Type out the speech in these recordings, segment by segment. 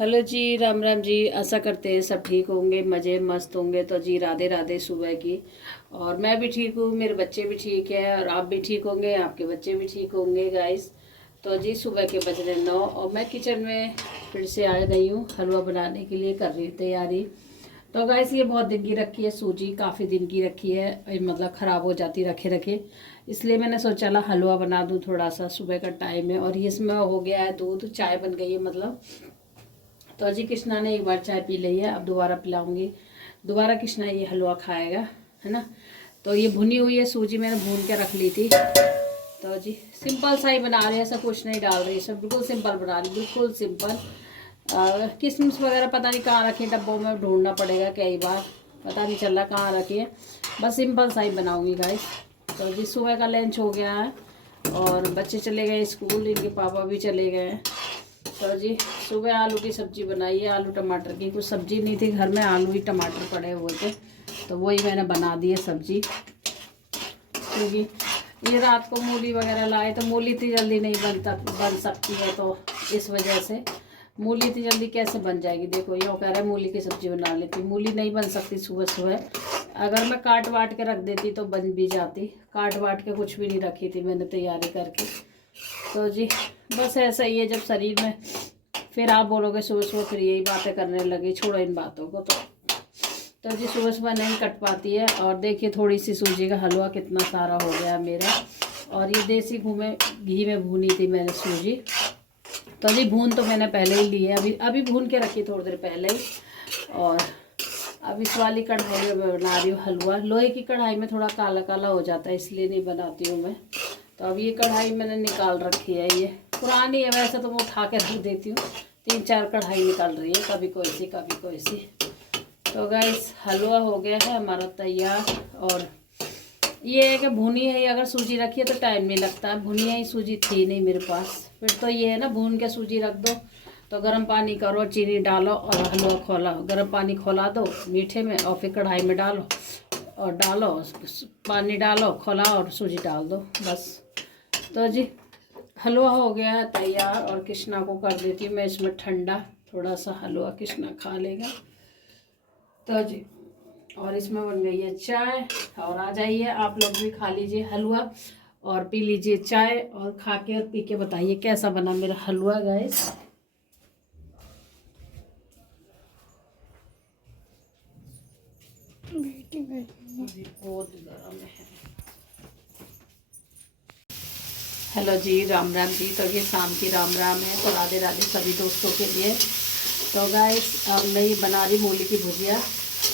Hello जी, राम राम जी। आशा करते हैं सब ठीक होंगे, मज़े मस्त होंगे। तो जी राधे राधे सुबह की। और मैं भी ठीक हूँ, मेरे बच्चे भी ठीक है और आप भी ठीक होंगे, आपके बच्चे भी ठीक होंगे गाइस। तो जी सुबह के बज रहे 9 और मैं किचन में फिर से आ गई हूँ हलवा बनाने के लिए, कर रही हूँ तैयारी। तो गाइस ये बहुत दिन की रखी है सूजी, काफ़ी दिन की रखी है, मतलब ख़राब हो जाती रखे रखे, इसलिए मैंने सोचा ला हलवा बना दूँ थोड़ा सा, सुबह का टाइम है। और ये इसमें हो गया है दूध, चाय बन गई है मतलब। तो अजी कृष्णा ने एक बार चाय पी ली है, अब दोबारा पिलाऊंगी। दोबारा कृष्णा ये हलवा खाएगा, है ना। तो ये भुनी हुई है सूजी, मैंने भून के रख ली थी। तो जी सिंपल सा ही बना रही है, ऐसा कुछ नहीं डाल रही, सब बिल्कुल सिंपल बना रही, बिल्कुल सिंपल। किशमिश वगैरह पता नहीं कहाँ रखी, डब्बों में ढूंढना पड़ेगा कई बार, पता नहीं चल रहा कहाँ रखी है। बस सिंपल सा ही बनाऊंगी गाइस। तो जी सुबह का लंच हो गया है और बच्चे चले गए स्कूल, इनके पापा भी चले गए हैं। तो जी सुबह आलू की सब्ज़ी बनाई है, आलू टमाटर की, कुछ सब्ज़ी नहीं थी घर में, आलू ही टमाटर पड़े हुए थे तो वही मैंने बना दी है सब्ज़ी। क्योंकि ये रात को मूली वगैरह लाए तो मूली इतनी जल्दी नहीं बन सकती है, तो इस वजह से मूली इतनी जल्दी कैसे बन जाएगी। देखो ये कह रहा है मूली की सब्ज़ी बना लेती, मूली नहीं बन सकती सुबह सुबह। अगर मैं काट वाट के रख देती तो बन भी जाती, काट वाट के कुछ भी नहीं रखी थी मैंने तैयारी करके। तो जी बस ऐसा ही है, जब शरीर में फिर आप बोलोगे सुबह सुबह फिर यही बातें करने लगी, छोड़ो इन बातों को। तो जी सुबह सुबह नहीं कट पाती है। और देखिए थोड़ी सी सूजी का हलवा कितना सारा हो गया मेरा। और ये देसी घी में भूनी थी मैंने सूजी। तो जी भून तो मैंने पहले ही ली है, अभी अभी भून के रखी थोड़ी देर पहले ही। और अब इस वाली कढ़ाई में मैं बना रही हूँ हलवा। लोहे की कढ़ाई में थोड़ा काला काला हो जाता है, इसलिए नहीं बनाती हूँ मैं। तो अब ये कढ़ाई मैंने निकाल रखी है, ये पुरानी है वैसे तो मैं उठा के रख देती हूँ। 3-4 कढ़ाई निकाल रही है, कभी कोई सी कभी कोई सी। तो गाइस हलवा हो गया है हमारा तैयार। और ये है कि भुनी है, अगर सूजी रखी है तो टाइम नहीं लगता, भुनी है सूजी थी नहीं मेरे पास। फिर तो ये है ना, भून के सूजी रख दो, तो गर्म पानी करो, चीनी डालो और हलवा खोला, गर्म पानी खोला दो मीठे में और फिर कढ़ाई में डालो और पानी डालो खोला और सूजी डाल दो बस। तो जी हलवा हो गया है तैयार। और कृष्णा को कर देती हूँ मैं इसमें ठंडा, थोड़ा सा हलवा कृष्णा खा लेगा। तो जी और इसमें बन गई है चाय। और आ जाइए आप लोग भी खा लीजिए हलवा और पी लीजिए चाय, और खा के और पी के बताइए कैसा बना मेरा हलवा गाइस। बहुत गर्म है। हेलो जी, राम राम जी। तो ये शाम की राम राम है, तो राधे राधे सभी दोस्तों के लिए। तो गाइस अब मैं ये बना रही मूली की भुजिया,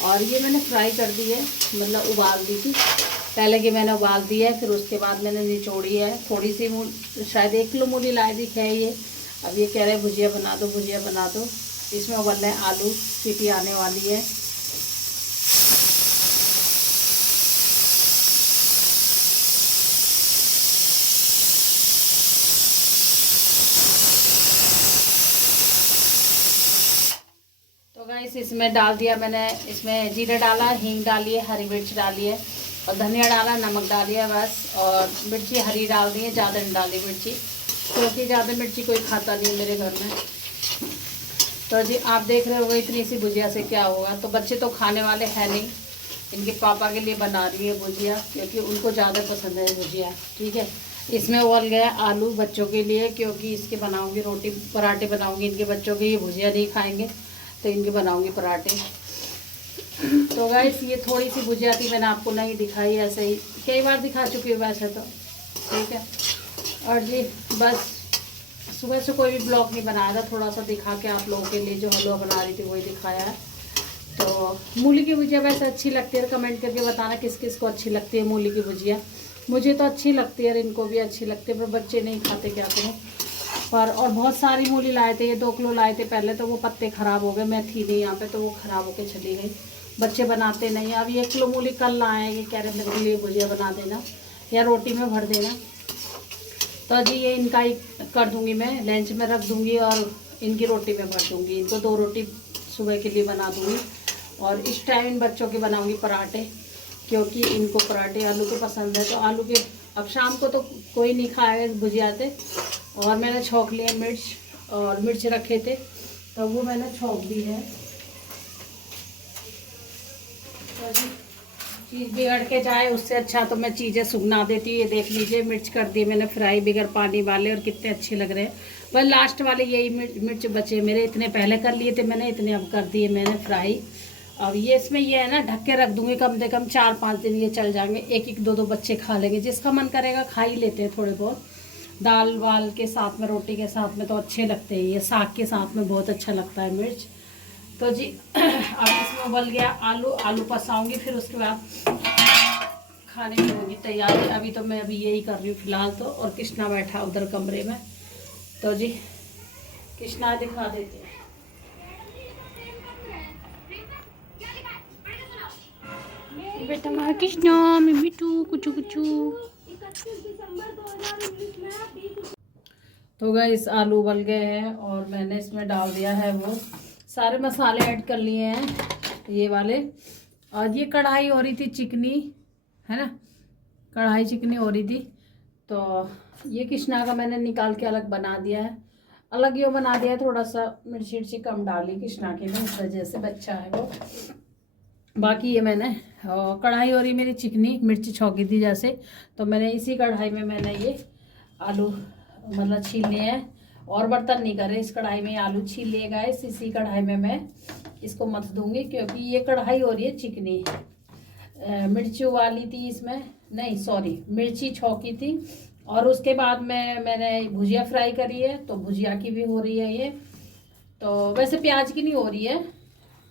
और ये मैंने फ्राई कर दी है, मतलब उबाल दी थी पहले कि मैंने उबाल दी है, फिर उसके बाद मैंने निचोड़ी है थोड़ी सी शायद 1 किलो मूली लाई दी है ये। अब ये कह रहे हैं भुजिया बना दो भुजिया बना दो। इसमें उबलना है आलू, सीटी आने वाली है। तो गाइस इसमें डाल दिया मैंने, इसमें जीरा डाला, हींग डाली है, हरी मिर्च डाली है और धनिया डाला, नमक डाली है बस। और मिर्ची हरी डाल दी है, ज़्यादा नहीं डाली मिर्ची, क्योंकि ज़्यादा मिर्ची कोई खाता नहीं मेरे घर में। तो जी आप देख रहे होंगे इतनी सी भुजिया से क्या होगा। तो बच्चे तो खाने वाले हैं नहीं, इनके पापा के लिए बना रही है भुजिया, क्योंकि उनको ज़्यादा पसंद है भुजिया। ठीक है, इसमें उबल गया आलू बच्चों के लिए, क्योंकि इसके बनाऊंगी रोटी पराठे बनाऊंगी इनके बच्चों के, ये भुजिया नहीं खाएंगे तो इनके बनाऊंगी पराठे। तो गाइस ये थोड़ी सी भुजिया थी, मैंने आपको नहीं दिखाई, ऐसे ही कई बार दिखा चुकी हूँ वैसे तो। ठीक है, और जी बस सुबह से कोई भी ब्लॉग नहीं बनाया था, थोड़ा सा दिखा के आप लोगों के लिए जो हलवा बना रही थी वही दिखाया है। तो मूली की भुजिया वैसे अच्छी लगती है, कमेंट करके बताना किस किस को अच्छी लगती है मूली की भुजिया। मुझे तो अच्छी लगती है और इनको भी अच्छी लगती है, पर बच्चे नहीं खाते, क्या करूँ। पर और बहुत सारी मूली लाए थे, ये 2 किलो लाए थे पहले, तो वो पत्ते ख़राब हो गए, मैं थी नहीं यहाँ पे तो वो ख़राब होकर चली गई। बच्चे बनाते नहीं। अब 1 किलो मूली कल लाए हैं, ये कह रहे मेरे लिए भुजिया बना देना या रोटी में भर देना। तो जी ये इनका ही कर दूंगी, मैं लंच में रख दूंगी और इनकी रोटी में भर दूंगी। इनको 2 रोटी सुबह के लिए बना दूंगी और इस टाइम इन बच्चों के बनाऊंगी पराठे, क्योंकि इनको पराठे आलू के पसंद है। तो आलू के अब शाम को तो कोई नहीं खाएगा भुजिया से। और मैंने छौंक लिए मिर्च, और मिर्च रखे थे तो वो मैंने छोंक दी है। तो चीज़ बिगड़ के जाए उससे अच्छा तो मैं चीज़ें सुगना देती हूँ। ये देख लीजिए मिर्च कर दी मैंने फ्राई बिगर पानी वाले, और कितने अच्छे लग रहे हैं। बस लास्ट वाले यही मिर्च बचे मेरे, इतने पहले कर लिए थे मैंने, इतने अब कर दिए मैंने फ्राई। अब ये इसमें ये है ना, ढक के रख दूँगी, कम से कम 4-5 दिन ये चल जाएंगे। एक एक 2-2 बच्चे खा लेंगे, जिसका मन करेगा खा ही लेते हैं थोड़े बहुत। दाल वाल के साथ में, रोटी के साथ में तो अच्छे लगते हैं, ये साग के साथ में बहुत अच्छा लगता है मिर्च। तो जी अब इसमें उबल गया आलू, आलू पसाऊंगी, फिर उसके बाद खाने की होगी तैयारी। अभी तो मैं यही कर रही हूँ फिलहाल तो। और कृष्णा बैठा उधर कमरे में। तो जी कृष्णा दिखा देते हैं। बेटा हमारा कृष्णा में बिटू कुचू कुचू। तो गाइस आलू उबल गए हैं और मैंने इसमें डाल दिया है वो सारे मसाले ऐड कर लिए हैं ये वाले। और ये कढ़ाई हो रही थी चिकनी, है ना, कढ़ाई चिकनी हो रही थी। तो ये कृष्णा का मैंने निकाल के अलग बना दिया है, अलग ये बना दिया है। थोड़ा सा मिर्ची कम डाली कृष्णा के लिए, इस वजह से बच्चा है वो। बाकी ये मैंने कढ़ाई हो रही मेरी चिकनी, मिर्ची छौंकी थी जैसे, तो मैंने इसी कढ़ाई में मैंने ये आलू मतलब छील लिए हैं। और बर्तन नहीं करे, इस कढ़ाई में आलू छील लिए गाइस, इसी कढ़ाई में मैं इसको मथ दूंगी, क्योंकि ये कढ़ाई हो रही है चिकनी। मिर्ची उबाली थी इसमें, नहीं सॉरी मिर्ची छौंकी थी, और उसके बाद मैंने भुजिया फ्राई करी है, तो भुजिया की भी हो रही है ये। तो वैसे प्याज की नहीं हो रही है,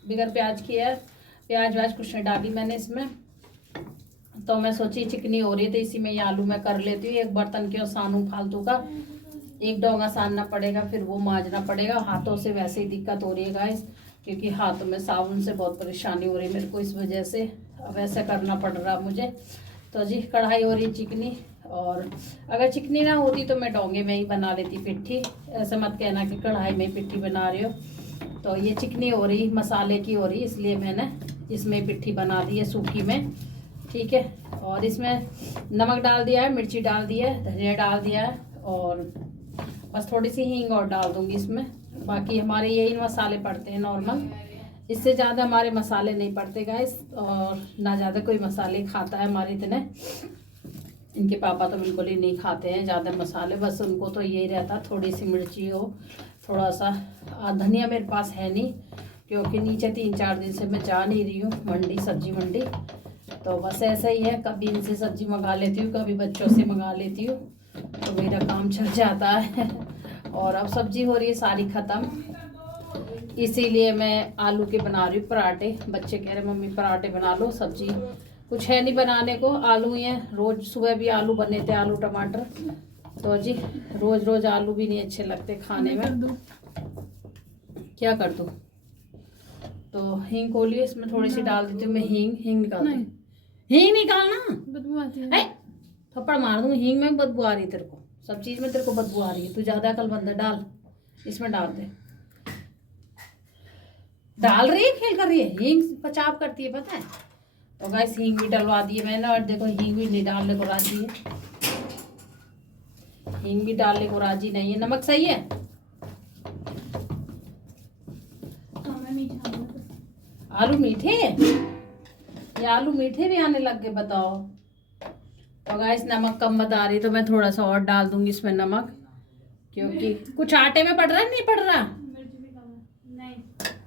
बिगर प्याज की है, प्याज व्याज कुछ नहीं डाली मैंने इसमें। तो मैं सोची चिकनी हो रही है तो इसी में ये आलू मैं कर लेती हूँ। एक बर्तन क्यों सानू फालतू का, एक डोंगा सानना पड़ेगा, फिर वो मांजना पड़ेगा। हाथों से वैसे ही दिक्कत हो रही है गाइस, क्योंकि हाथों में साबुन से बहुत परेशानी हो रही है मेरे को, इस वजह से अब ऐसा करना पड़ रहा मुझे। तो जी कढ़ाई हो रही है चिकनी, और अगर चिकनी ना होती तो मैं डोंगे में ही बना लेती पिट्ठी। ऐसा मत कहना कि कढ़ाई में पिट्ठी बना रही हो। तो ये चिकनी हो रही, मसाले की हो रही, इसलिए मैंने इसमें पिट्ठी बना दी है सूखी में, ठीक है। और इसमें नमक डाल दिया है, मिर्ची डाल दिया है, धनिया डाल दिया है, और बस थोड़ी सी हींग और डाल दूंगी इसमें। बाकी हमारे यही मसाले पड़ते हैं नॉर्मल, इससे ज़्यादा हमारे मसाले नहीं पड़ते गाइस, और ना ज़्यादा कोई मसाले खाता है हमारे इतने। इनके पापा तो बिल्कुल ही नहीं खाते हैं ज़्यादा मसाले, बस उनको तो यही रहता थोड़ी सी मिर्ची हो, थोड़ा सा धनिया मेरे पास है नहीं, क्योंकि नीचे 3-4 दिन से मैं जा नहीं रही हूँ मंडी, सब्जी मंडी। तो बस ऐसा ही है, कभी इनसे सब्जी मंगा लेती हूँ, कभी बच्चों से मंगा लेती हूँ, तो मेरा काम चल जाता है। और अब सब्जी हो रही है सारी ख़त्म, इसीलिए मैं आलू के बना रही हूँ पराठे। बच्चे कह रहे मम्मी पराठे बना लो, सब्जी कुछ है नहीं बनाने को, आलू ही हैं। रोज़ सुबह भी आलू बने थे, आलू टमाटर। तो जी रोज़ रोज़ आलू भी नहीं अच्छे लगते खाने में, क्या कर दूँ। तो हींग खोलिए, इसमें थोड़ी सी डाल देती हूँ मैं हींग निकाल, हींग निकालना, बदबू आती है। थप्पड़ मार दूँ, हींग में बदबू आ रही है तेरे को, सब चीज़ में तेरे को बदबू आ रही है, तू ज़्यादा अकलमंद है। डाल, इसमें डाल दे, डाल रही है, खेल कर रही है, हींग पचाव करती है पता है। तो गाइस हींग भी डलवा दी है मैंने, और देखो हींग भी नहीं डालने को राजी है, हींग भी डालने को राजी नहीं है। नमक सही है, आलू मीठे हैं, ये आलू मीठे भी आने लग गए बताओ। तो गाइस नमक कम बता रही, तो मैं थोड़ा सा और डाल दूंगी इसमें नमक, क्योंकि कुछ आटे में पड़ रहा है, नहीं पड़ रहा नहीं,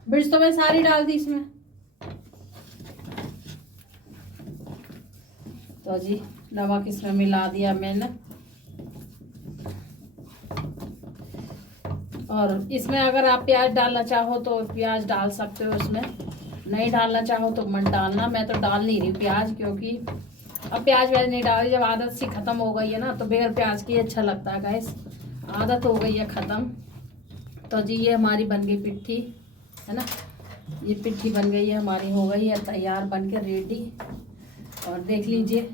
मिर्च तो मैं सारी डाल दी इसमें। तो जी नमक इसमें मिला दिया मैंने, और इसमें अगर आप प्याज डालना चाहो तो प्याज डाल सकते हो, इसमें नहीं डालना चाहो तो मत डालना। मैं तो डाल नहीं रही प्याज, क्योंकि अब प्याज व्याज नहीं डाली, जब आदत सी ख़त्म हो गई है ना, तो बगैर प्याज की अच्छा लगता है गाइस, आदत हो गई है ख़त्म। तो जी ये हमारी बन गई पिट्ठी, है ना, ये पिट्ठी बन गई है हमारी, हो गई है तैयार बन के रेडी। और देख लीजिए,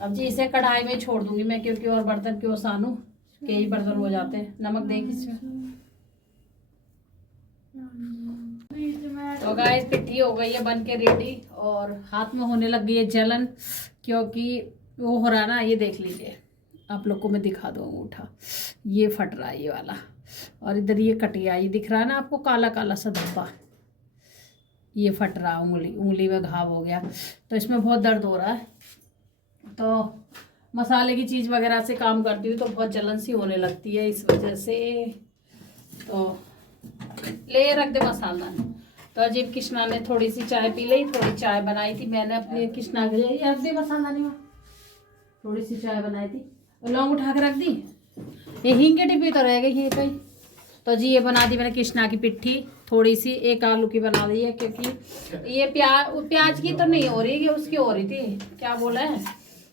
अब जी इसे कढ़ाई में छोड़ दूंगी मैं, क्योंकि और बर्तन क्यों सानू, कई बर्तन हो जाते हैं। नमक देख इसमें। तो गाइस पिट्ठी हो गई है बन के रेडी, और हाथ में होने लग गई है जलन, क्योंकि वो हो रहा है ना, ये देख लीजिए, आप लोग को मैं दिखा दूँ अंगूठा, ये फट रहा है ये वाला, और इधर ये कटिया, ये दिख रहा है ना आपको काला काला सा धब्बा, ये फट रहा, उंगली में घाव हो गया, तो इसमें बहुत दर्द हो रहा है। तो मसाले की चीज़ वगैरह से काम करती हूँ तो बहुत जलन सी होने लगती है, इस वजह से तो ले रख दे मसाला। तो अजीब कृष्णा ने थोड़ी सी चाय पी ली, थोड़ी चाय बनाई थी मैंने अपने कृष्णा के लिए, रख दे मसाला नहीं, थोड़ी सी चाय बनाई थी, लौंग उठा के रख दी, ये हींग की डिब्बी तो रह गई यहीं पे। तो जी ये बना दी मैंने कृष्णा की पिट्ठी, थोड़ी सी एक आलू की बना दी है, क्योंकि ये प्याज की तो नहीं हो रही, उसकी हो रही थी, क्या बोला है,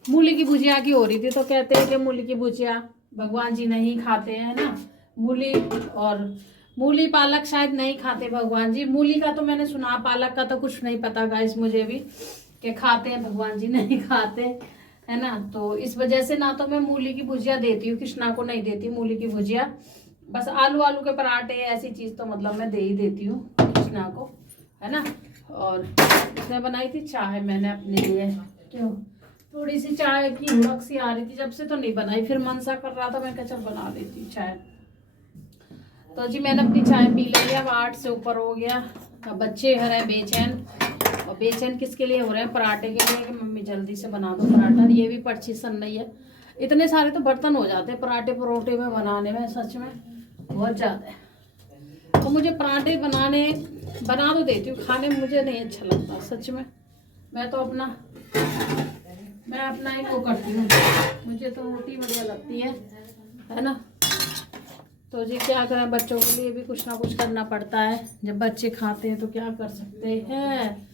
मूली की भुजिया की हो रही थी। तो कहते हैं कि मूली की भुजिया भगवान जी नहीं खाते हैं ना, मूली और मूली पालक शायद नहीं खाते भगवान जी। मूली का तो मैंने सुना, पालक का तो कुछ नहीं पता गाइस मुझे भी, कि खाते हैं भगवान जी नहीं खाते है ना। तो इस वजह से ना तो मैं मूली की भुजिया देती हूँ, कृष्णा को नहीं देती मूली की भुजिया, बस आलू के पराठे ऐसी चीज़ तो मतलब मैं दे ही देती हूँ कृष्णा को, है ना। और इसमें बनाई थी चाय मैंने अपने लिए, क्यों थोड़ी सी चाय की हुड़क सी आ रही थी, जब से तो नहीं बनाई, फिर मन सा कर रहा था, मैं कहा चल बना देती हूँ चाय। तो जी मैंने अपनी चाय पी ली, अब 8 से ऊपर हो गया। अब बच्चे हो रहे हैं बेचैन, और बेचैन किसके लिए हो रहे हैं, पराठे के लिए, कि मम्मी जल्दी से बना दो पराठा। ये भी परचेसन नहीं है, इतने सारे तो बर्तन हो जाते हैं पराठे परोठे में बनाने में, सच में बहुत ज़्यादा। तो मुझे पराठे बना तो देती हूँ, खाने में मुझे नहीं अच्छा लगता सच में। मैं अपना ही वो करती हूँ, मुझे तो रोटी बढ़िया लगती है ना। तो जी क्या करें, बच्चों के लिए भी कुछ ना कुछ करना पड़ता है, जब बच्चे खाते हैं तो क्या कर सकते हैं।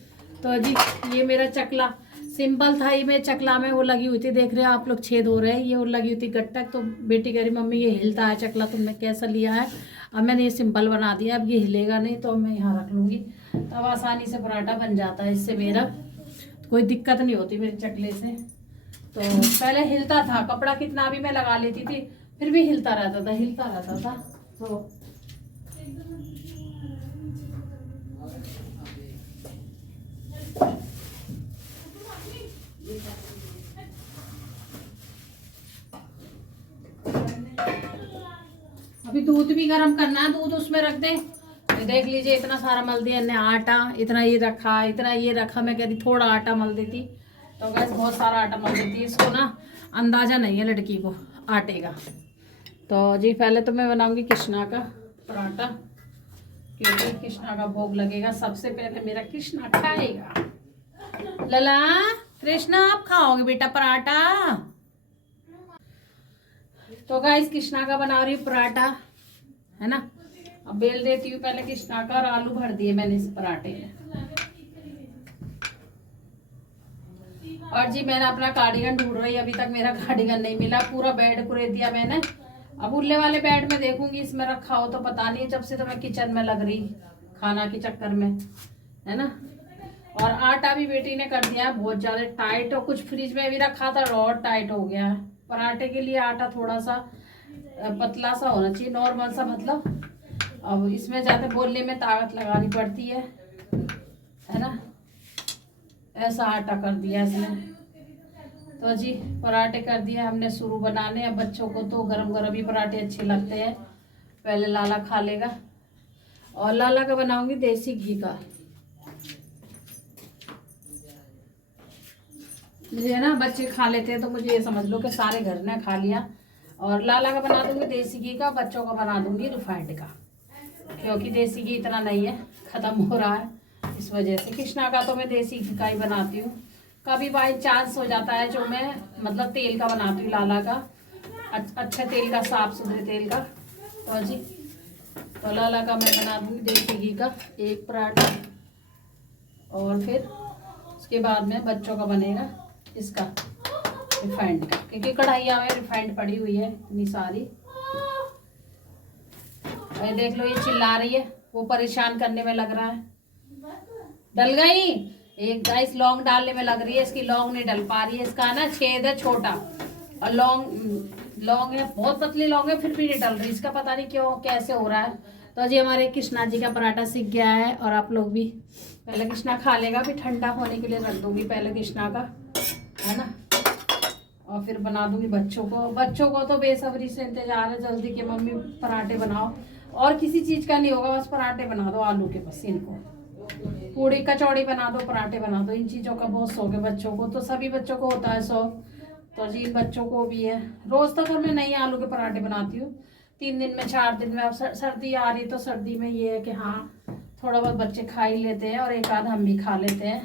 तो जी ये मेरा चकला सिंपल था, ये मेरे चकला में वो लगी हुई थी, देख रहे हैं आप लोग छेद हो रहे हैं, ये वो लगी हुई थी गट्टक। तो बेटी कह रही मम्मी ये हिलता है चकला, तुमने कैसा लिया है। अब मैंने ये सिंपल बना दिया, अब ये हिलेगा नहीं तो मैं यहाँ रख लूँगी, तब आसानी से पराठा बन जाता है इससे, मेरा कोई दिक्कत नहीं होती मेरे चकले से। तो पहले हिलता था, कपड़ा कितना भी मैं लगा लेती थी फिर भी हिलता रहता था। तो अभी दूध भी गर्म करना है, दूध उसमें रख दे। तो देख लीजिए इतना सारा मल दिया इन्हें आटा, इतना ये रखा, इतना ये रखा, मैं कह रही थोड़ा आटा मल देती, तो गैस बहुत सारा आटा मल देती। इसको ना अंदाज़ा नहीं है लड़की को आटे का। तो जी पहले तो मैं बनाऊंगी कृष्णा का पराठा, क्योंकि कृष्णा का भोग लगेगा, सबसे पहले मेरा कृष्णा खाएगा। लला कृष्णा आप खाओगे बेटा पराठा। तो गाइस कृष्णा का बना रही हूँ पराठा, है ना। अब बेल देती हूँ पहले कृष्णा का, और आलू भर दिए मैंने इस पराठे में। और जी मैंने अपना कार्डिगन ढूंढ रही, अभी तक मेरा कार्डिगन नहीं मिला, पूरा बेड कुरेद दिया मैंने। अब उल्ले वाले बेड में देखूंगी इसमें रखा हो तो पता नहीं, जब से तो मैं किचन में लग रही खाना के चक्कर में, है ना। और आटा भी बेटी ने कर दिया है बहुत ज्यादा टाइट, और कुछ फ्रिज में भी रखा था और टाइट हो गया है। पराठे के लिए आटा थोड़ा सा पतला सा होना चाहिए, नॉर्मल सा मतलब। अब इसमें ज्यादा बोलने में ताकत लगानी पड़ती है ना। ऐसा आटा कर दिया इसने। तो जी पराठे कर दिया हमने शुरू बनाने। अब बच्चों को तो गरम गरम ही पराठे अच्छे लगते हैं, पहले लाला खा लेगा, और लाला का बनाऊंगी देसी घी का। मुझे ना बच्चे खा लेते हैं तो मुझे ये समझ लो कि सारे घर ने खा लिया। और लाला का बना दूंगी देसी घी का, बच्चों का बना दूंगी रिफाइंड का, क्योंकि देसी घी इतना नहीं है, ख़त्म हो रहा है, इस वजह से। कृष्णा का तो मैं देसी घी का ही बनाती हूँ, कभी बाई चांस हो जाता है जो मैं मतलब तेल का बनाती हूँ, लाला का अच्छे तेल का, साफ सुथरे तेल का। तो जी तो लाला का मैं बना दूँगी देसी घी का एक पराठा, और फिर उसके बाद में बच्चों का बनेगा इसका रिफाइंड का, क्योंकि कढ़ाइयाँ में रिफाइंड पड़ी हुई है इतनी सारी। ये देख लो ये चिल्ला रही है, वो परेशान करने में लग रहा है। डल गई एक गाइस, लौंग डालने में लग रही है, इसकी लौंग नहीं डल पा रही है, इसका ना छेद है छोटा, और लौंग है बहुत पतली लौंग है, फिर भी नहीं डल रही, इसका पता नहीं क्यों कैसे हो रहा है। तो जी हमारे कृष्णा जी का पराठा सीख गया है, और आप लोग भी पहले कृष्णा खा लेगा, फिर ठंडा होने के लिए रख दूंगी पहले कृष्णा का, है ना। और और फिर बना दूंगी बच्चों को तो बेसब्री से इंतजार है जल्दी कि मम्मी पराठे बनाओ, और किसी चीज़ का नहीं होगा, बस पराठे बना दो आलू के, बस इनको पूड़ी कचौड़ी बना दो, पराठे बना दो, इन चीज़ों का बहुत शौक है बच्चों को, तो सभी बच्चों को होता है शौक, तो जी बच्चों को भी है। रोज़ तो घर में नहीं आलू के पराठे बनाती हूँ, 3 दिन में 4 दिन में। अब सर्दी आ रही तो सर्दी में ये है कि हाँ थोड़ा बहुत बच्चे खा ही लेते हैं और एक आध हम भी खा लेते हैं।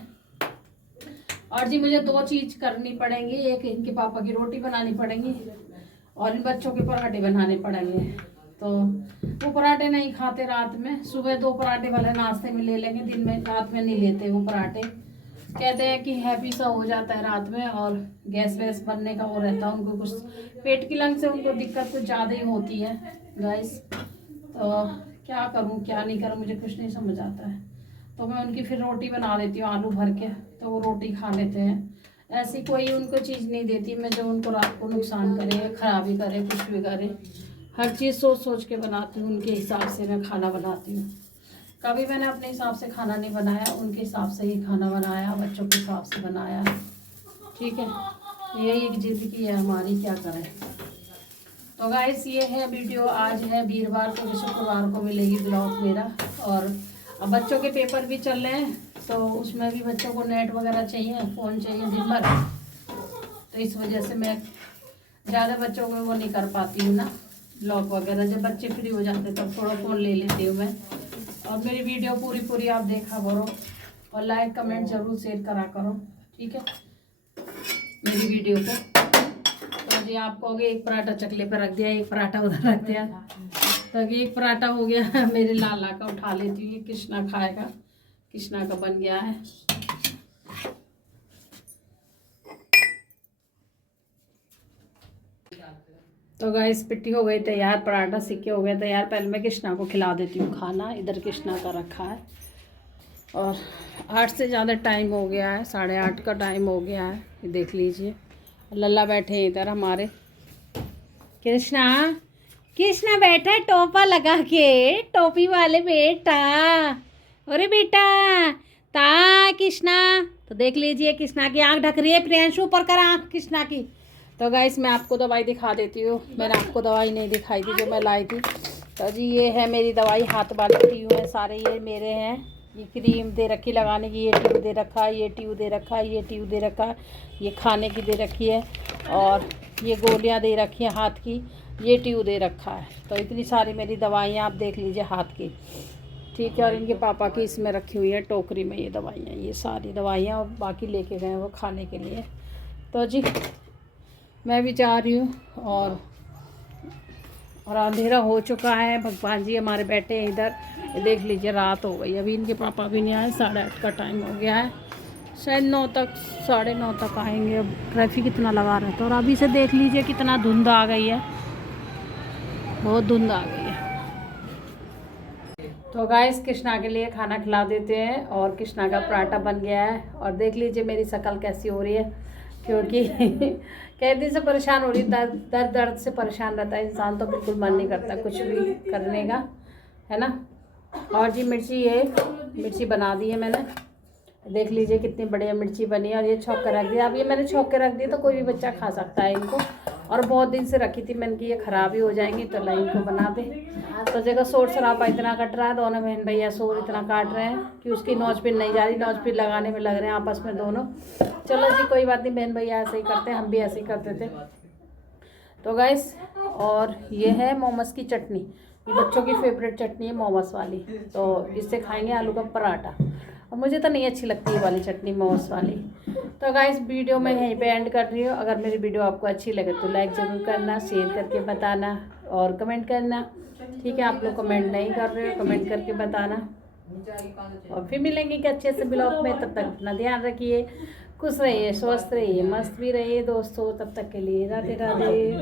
और जी मुझे 2 चीज़ करनी पड़ेंगी, एक इनके पापा की रोटी बनानी पड़ेंगी और इन बच्चों के पराठे बनाने पड़ेंगे। तो वो पराठे नहीं खाते रात में, सुबह 2 पराठे वाले नाश्ते में ले लेंगे, दिन में रात में नहीं लेते वो पराठे, कहते हैं कि हैवी सा हो जाता है रात में और गैस वैस बनने का वो रहता है उनको, कुछ पेट की लंग से उनको दिक्कत कुछ ज़्यादा ही होती है गाइस। तो क्या करूं क्या नहीं करूं मुझे कुछ नहीं समझ आता है, तो मैं उनकी फिर रोटी बना देती हूँ आलू भर के, तो वो रोटी खा लेते हैं। ऐसी कोई उनको चीज़ नहीं देती मैं जो उनको रात को नुकसान करे, खराबी करे, कुछ भी करे। हर चीज़ सोच सोच के बनाती हूँ, उनके हिसाब से मैं खाना बनाती हूँ। कभी मैंने अपने हिसाब से खाना नहीं बनाया, उनके हिसाब से ही खाना बनाया, बच्चों के हिसाब से बनाया, ठीक है। यही एक ज़िंदगी है हमारी, क्या करें। तो गाइस ये है वीडियो, आज है वीरवार को, शुक्रवार को मिलेगी ब्लॉग मेरा। और अब बच्चों के पेपर भी चल रहे हैं, तो उसमें भी बच्चों को नेट वगैरह चाहिए, फ़ोन चाहिए दिन भर, तो इस वजह से मैं ज़्यादा बच्चों को वो नहीं कर पाती हूँ ना ब्लॉग वगैरह। जब बच्चे फ्री हो जाते हैं तब थोड़ा फ़ोन ले लेती हूँ मैं। और मेरी वीडियो पूरी आप देखा करो और लाइक कमेंट ज़रूर शेयर करा करो, ठीक है, मेरी वीडियो को। तो जी आप कहोगे एक पराठा चकले पर रख दिया, एक पराठा उधर रख दिया, तो एक पराठा हो गया मेरे लाला का, उठा लेती हूँ, ये कृष्णा खाएगा, कृष्णा का बन गया है। तो गाइस पिट्टी हो गई तैयार, पराठा सिक्के हो गए तैयार। पहले मैं कृष्णा को खिला देती हूँ खाना, इधर कृष्णा का रखा है। और 8 से ज़्यादा टाइम हो गया है, 8:30 का टाइम हो गया है, ये देख लीजिए। लल्ला बैठे हैं इधर हमारे, कृष्णा कृष्णा बैठा है टोपा लगा के, टोपी वाले बेटा, अरे बेटा ता कृष्णा। तो देख लीजिए कृष्णा की आंख ढक रही है, प्रियांशु ऊपर कर आंख कृष्णा की। तो गाइस मैं आपको दवाई दिखा देती हूँ, मैंने आपको दवाई नहीं दिखाई थी जो मैं लाई थी। तो जी ये है मेरी दवाई, हाथ वाली ट्यूब है सारे, ये मेरे हैं। ये क्रीम दे रखी लगाने की, ये ट्यूब दे रखा है, ये ट्यूब दे रखा है, ये ट्यूब दे रखा है, ये खाने की दे रखी है, और ये गोलियां दे रखी हैं हाथ की, ये ट्यूब दे रखा है। तो इतनी सारी मेरी दवाइयाँ आप देख लीजिए हाथ की, ठीक है। और इनके पापा की इसमें रखी हुई है टोकरी में ये दवाइयाँ, ये सारी दवाइयाँ, और बाकी लेके गए वो खाने के लिए। तो जी मैं भी जा रही हूँ, और अंधेरा हो चुका है। भगवान जी हमारे बैठे हैं इधर, ये देख लीजिए रात हो गई, अभी इनके पापा भी नहीं आए, 8:30 का टाइम हो गया है, शायद 9 तक 9:30 तक आएंगे। अब ट्रैफिक इतना लगा रहता है, और अभी से देख लीजिए कितना धुंध आ गई है, बहुत धुंध आ गई है। तो गाइस कृष्णा के लिए खाना खिला देते हैं, और कृष्णा का पराठा बन गया है। और देख लीजिए मेरी शक्ल कैसी हो रही है, क्योंकि कई दिन से परेशान हो रही, दर्द से परेशान रहता है इंसान, तो बिल्कुल मन नहीं करता कुछ भी करने का, है ना। और जी मिर्ची बना दी है मैंने, देख लीजिए कितनी बढ़िया मिर्ची बनी है। और ये छौंक के रख दिया, अब ये मैंने छौंक के रख दिया तो कोई भी बच्चा खा सकता है इनको। और बहुत दिन से रखी थी मैंने कि ये ख़राब ही हो जाएंगी, तो लाइन को बना दे। तो जगह शोर शराबा इतना कट रहा है, दोनों बहन भैया शोर इतना काट रहे हैं कि उसकी नोच पिन नहीं जा रही, नोच पिन लगाने में लग रहे हैं आपस में दोनों। चलो जी कोई बात नहीं, बहन भैया ऐसे ही करते हैं, हम भी ऐसे ही करते थे। तो गाइस और ये है मोमोस की चटनी, ये बच्चों की फेवरेट चटनी है मोमोस वाली, तो इससे खाएंगे आलू का पराठा। और मुझे तो नहीं अच्छी लगती ये वाली चटनी मोमोस वाली। तो गाइस वीडियो मैं यहीं पे एंड कर रही हूँ। अगर मेरी वीडियो आपको अच्छी लगे तो लाइक ज़रूर करना, शेयर करके बताना और कमेंट करना, ठीक है। आप लोग कमेंट नहीं कर रहे हो, कमेंट करके बताना। और फिर मिलेंगे कि अच्छे से ब्लॉग में, तब तक अपना ध्यान रखिए, खुश रहिए, स्वस्थ रहिए, मस्त भी रहिए दोस्तों। तब तक के लिए राधे राधे।